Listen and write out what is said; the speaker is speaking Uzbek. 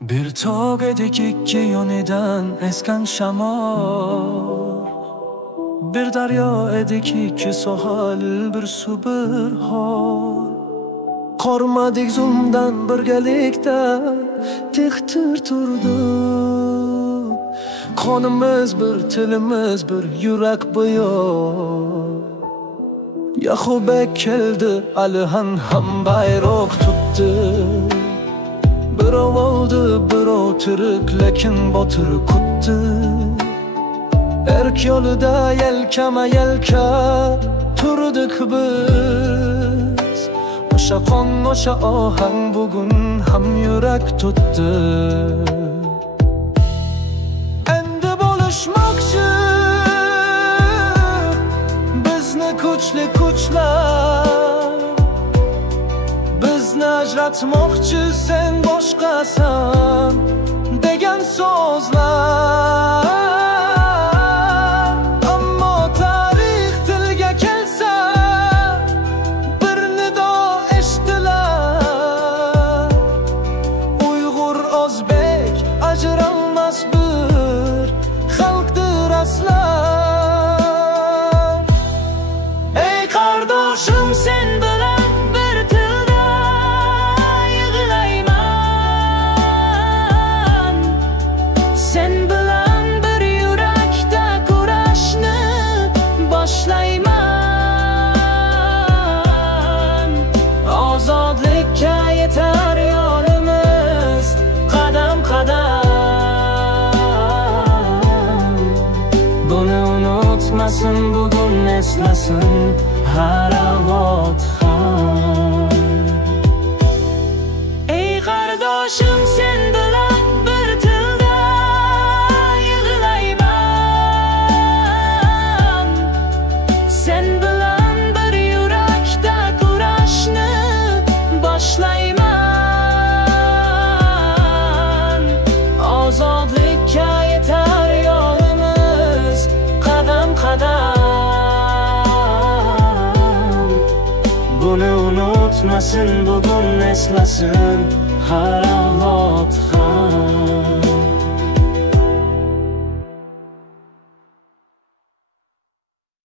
Bir tog edik ikki yonidan eskan shamol, bir daryo edik ikki sohil, bir suv bir hol. Qormadik zulmdan birgalikda textir turdi. Qonimiz bir, tilimiz bir, yurak bu yo'l. Yahubek keldi, Alihan ham bayroq tutdi. Birov oldi, birov tirik, lekin botir kutdi. Erk yo'lida yelkama-yelka turdik biz. O'sha qon, o'sha ohang bugun ham yurak tutdi. Endi bo'lishmoqchi bizni kuchli kuchlar, bizni ajratmoqchi sen boshqasan degan so'zlar. Ammo tarix tilga kelsa bir nido eshitilar. Uyg'ur, o'zbek ajralmas bir xalqdir aslan. Ey qardoshim, sen bilan bir tilda yig'layman. Sen bilan bir yurakda kurashni boshlayman. Ozodlikka yetar yo'limiz qadam qadam. Buni unutmasin, bugun eslasin har avlod ham. Ey qardoshim, sen bilan bir tilda yig'layman. Sen bilan bir yurakda kurashni boshlayman. Ozodlikka yetar yo'limiz qadam qadam. Buni unutmasin, bugun eslasin har avlod ham.